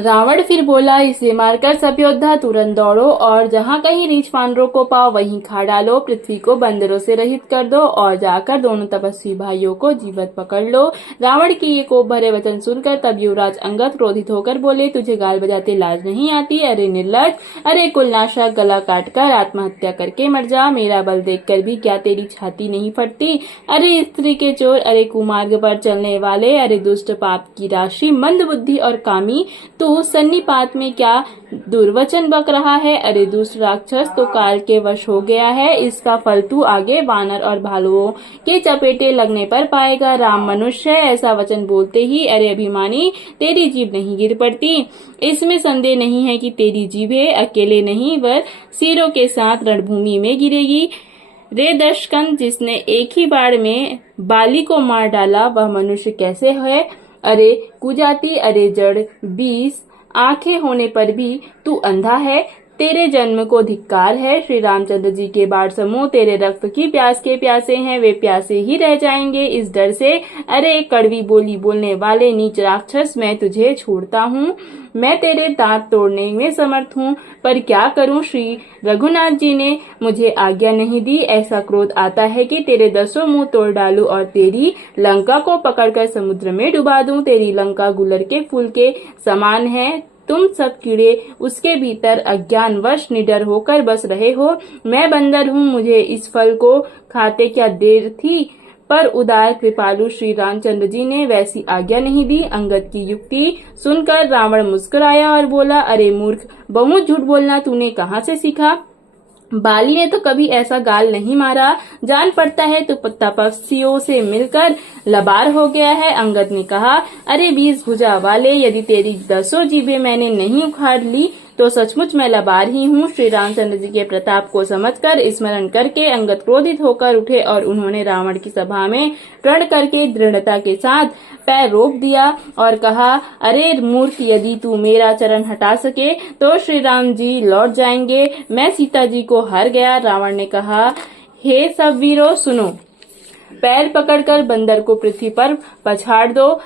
रावण फिर बोला, इसे मारकर सब योद्धा तुरंत दौड़ो और जहाँ कहीं रीछ वानरों को पाओ वहीं खा डालो। पृथ्वी को बंदरों से रहित कर दो और जाकर दोनों तपस्वी भाइयों को जीवित पकड़ लो। रावण की ये कोप भरे वचन सुनकर तब युवराज अंगद क्रोधित होकर बोले, तुझे गाल बजाते लाज नहीं आती? अरे निर्लज, अरे कुलनाशक, गला काटकर आत्महत्या करके मर जा। मेरा बल देखकर भी क्या तेरी छाती नहीं फटती? अरे स्त्री के चोर, अरे कुमार्ग पर चलने वाले, अरे दुष्ट, पाप की राशि, मंद बुद्धि और कामी, तू सन्निपात में क्या दुर्वचन बक रहा है? अरे दुष्ट राक्षस, तो काल के वश हो गया है। इसका फल तू आगे वानर और भालुओं के चपेटे लगने पर पाएगा। राम मनुष्य है, ऐसा वचन बोलते ही अरे अभिमानी, तेरी जीभ नहीं गिर पड़ती? इसमें संदेह नहीं है कि तेरी जीभें अकेले नहीं वर सिरों के साथ रणभूमि में गिरेगी। रे दशकंद, जिसने एक ही बार में बाली को मार डाला, वह मनुष्य कैसे है? अरे कुजाति, अरे जड़, 20 आंखें होने पर भी तू अंधा है। तेरे जन्म को धिक्कार है। श्री रामचंद्र जी के बाण समूह तेरे रक्त की प्यास के प्यासे हैं, वे प्यासे ही रह जाएंगे इस डर से। अरे कड़वी बोली बोलने वाले नीच राक्षस, मैं तुझे छोड़ता हूँ। मैं तेरे दांत तोड़ने में समर्थ हूँ, पर क्या करूँ? श्री रघुनाथ जी ने मुझे आज्ञा नहीं दी। ऐसा क्रोध आता है कि तेरे 10 मुंह तोड़ डालूं और तेरी लंका को पकड़कर समुद्र में डुबा दूं। तेरी लंका गुलर के फूल के समान है। तुम सब कीड़े उसके भीतर अज्ञानवश निडर होकर बस रहे हो। मैं बंदर हूँ, मुझे इस फल को खाते क्या देर थी? पर उदार कृपालु श्री रामचंद्र जी ने वैसी आज्ञा नहीं दी। अंगद की युक्ति सुनकर रावण मुस्कुराया और बोला, अरे मूर्ख, बहुत झूठ बोलना तूने कहाँ से सीखा? बाली ने तो कभी ऐसा गाल नहीं मारा। जान पड़ता है तू तपस्वियों से मिलकर लबार हो गया है। अंगद ने कहा, अरे 20 भुजा वाले, यदि तेरी 10 जीभें मैंने नहीं उखाड़ ली तो सचमुच मैं लबार ही हूँ। श्री रामचंद्र जी के प्रताप को समझकर स्मरण करके अंगद क्रोधित होकर उठे और उन्होंने रावण की सभा में प्रण करके दृढ़ता के साथ पैर रोक दिया और कहा, अरे मूर्ख, यदि तू मेरा चरण हटा सके तो श्री राम जी लौट जाएंगे। मैं सीता जी को हार गया। रावण ने कहा, हे सब वीरों सुनो, पैर पकड़कर बंदर को पृथ्वी पर पछाड़ दो।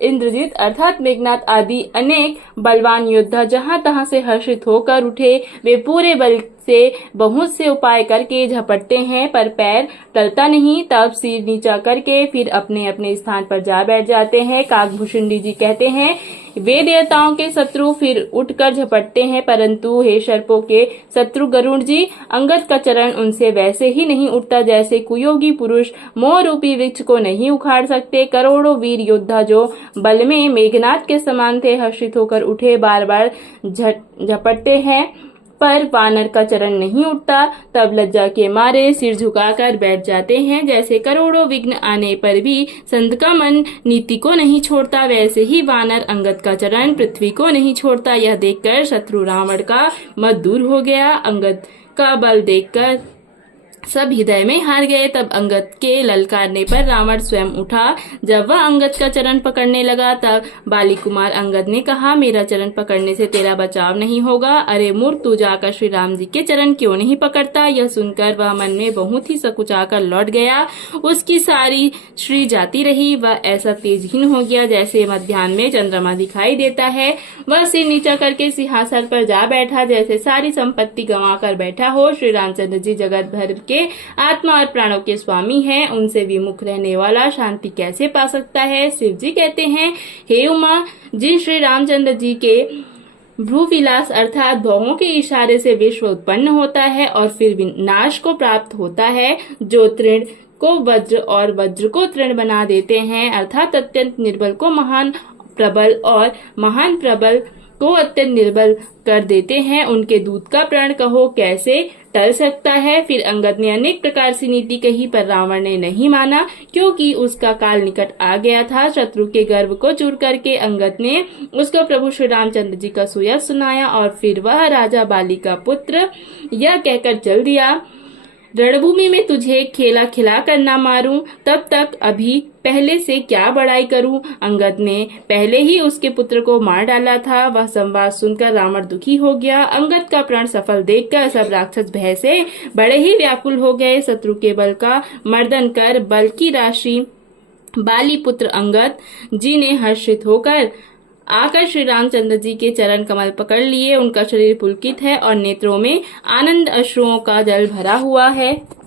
इंद्रजीत अर्थात मेघनाथ आदि अनेक बलवान योद्धा जहां तहां से हर्षित होकर उठे। वे पूरे बल से बहुत से उपाय करके झपटते हैं, पर पैर टलता नहीं। तब सिर नीचा करके फिर अपने अपने स्थान पर जा बैठ जाते हैं। काकभूषुंडी जी कहते हैं, वे देवताओं के शत्रु फिर उठकर झपटते हैं, परंतु हे सर्पों के शत्रु गरुड़ जी, अंगद का चरण उनसे वैसे ही नहीं उठता जैसे कुयोगी पुरुष मोह रूपी वृक्ष को नहीं उखाड़ सकते। करोड़ों वीर योद्धा जो बल में मेघनाथ के समान थे, हर्षित होकर उठे, बार बार झपटते हैं, पर वानर का चरण नहीं उठता। तब लज्जा के मारे सिर झुकाकर बैठ जाते हैं। जैसे करोड़ों विघ्न आने पर भी संत का मन नीति को नहीं छोड़ता, वैसे ही वानर अंगद का चरण पृथ्वी को नहीं छोड़ता। यह देखकर शत्रु रावण का मत दूर हो गया। अंगद का बल देखकर सब हृदय में हार गए। तब अंगद के ललकारने पर रावण स्वयं उठा। जब वह अंगद का चरण पकड़ने लगा तब बाली कुमार अंगद ने कहा, मेरा चरण पकड़ने से तेरा बचाव नहीं होगा। अरे मूर्ख, तू जाकर श्री राम जी के चरण क्यों नहीं पकड़ता? यह सुनकर वह मन में बहुत ही सकुचाकर लौट गया। उसकी सारी श्री जाती रही। वह ऐसा तेजहीन हो गया जैसे मध्याह्न में चंद्रमा दिखाई देता है। वह सिर नीचा करके सिंहासन पर जा बैठा जैसे सारी संपत्ति गंवा कर बैठा हो। श्री रामचंद्र जी जगत भर के आत्मा और प्राणों के स्वामी हैं, उनसे विमुख रहने वाला शांति कैसे पा सकता है? शिव जी कहते हैं, हे उमा, जिन श्री रामचंद्र जी के भ्रूविलास अर्थात भौहों के इशारे से विश्व उत्पन्न होता है और फिर विनाश को प्राप्त होता है, जो तृण को वज्र और वज्र को तृण बना देते हैं, अर्थात अत्यंत निर्बल को महान प्रबल और महान प्रबल को अत्यंत निर्बल कर देते हैं, उनके दूत का प्रण कहो कैसे टल सकता है? फिर अंगद ने अनेक प्रकार से नीति कही, पर रावण ने नहीं माना, क्योंकि उसका काल निकट आ गया था। शत्रु के गर्व को चूर करके अंगद ने उसको प्रभु श्री रामचंद्र जी का सुयश सुनाया और फिर वह राजा बाली का पुत्र यह कहकर चल दिया, रणभूमि में तुझे खेला खिला कर ना मारूं, तब तक अभी पहले से क्या बड़ाई करूं? अंगद ने पहले ही उसके पुत्र को मार डाला था। वह संवाद सुनकर रावण दुखी हो गया। अंगद का प्रण सफल देखकर सब राक्षस भय से बड़े ही व्याकुल हो गए। शत्रु के बल का मर्दन कर बल की राशि बाली पुत्र अंगद जी ने हर्षित होकर आकर श्री रामचंद्र जी के चरण कमल पकड़ लिए। उनका शरीर पुलकित है और नेत्रों में आनंद अश्रुओं का जल भरा हुआ है।